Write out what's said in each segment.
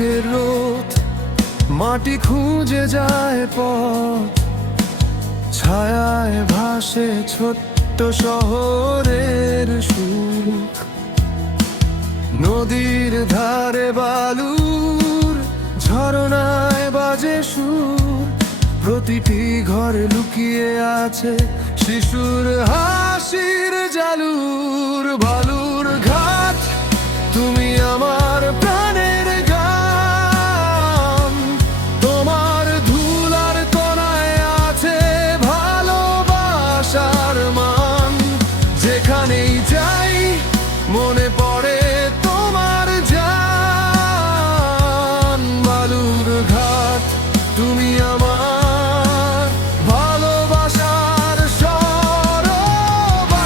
বুটের রোদ, মাটি খুঁজে যায় পথ, ছায়ায় ভাসে ছোট্ট শহরের সুখ। নদীর ধারে বালুর ঝরনায় বাজে সুর, প্রতিটি ঘরে লুকিয়ে আছে শিশুর হাসির জালুর। বালুর ঘাট তুমি আমার প্রাণের গান, তোমার ধুলার কোনায় আছে ভালোবাসার মান। যেখানেই যাই মনে পড়ে তোমার জান। বালুর ঘাট তুমি আমার ভালোবাসার সরোবর।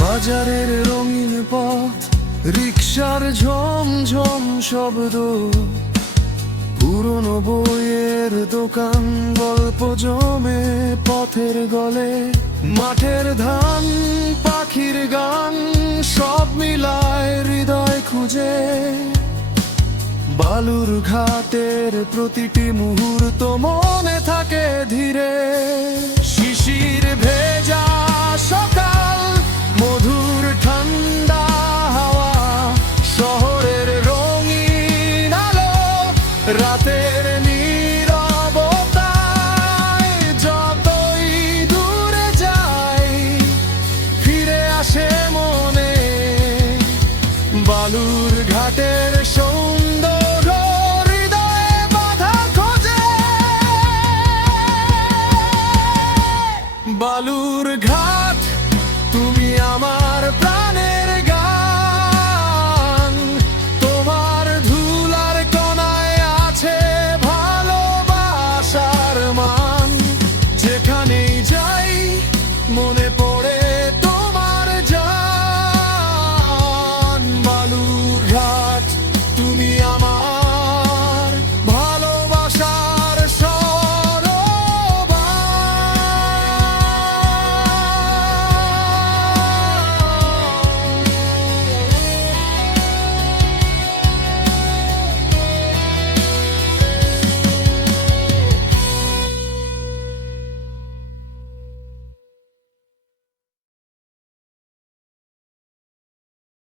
বাজারের রঙিন পথ, রিকশার ঝমঝম শব্দ, পুরনো বইয়ের দোকান, গল্প জমে পথের গলে, মাঠের ধান, পাখির গান, সব মিলায় হৃদয় খুঁজে। বালুর ঘাটের প্রতিটি মুহূর্ত মনে থাকে ধীরে।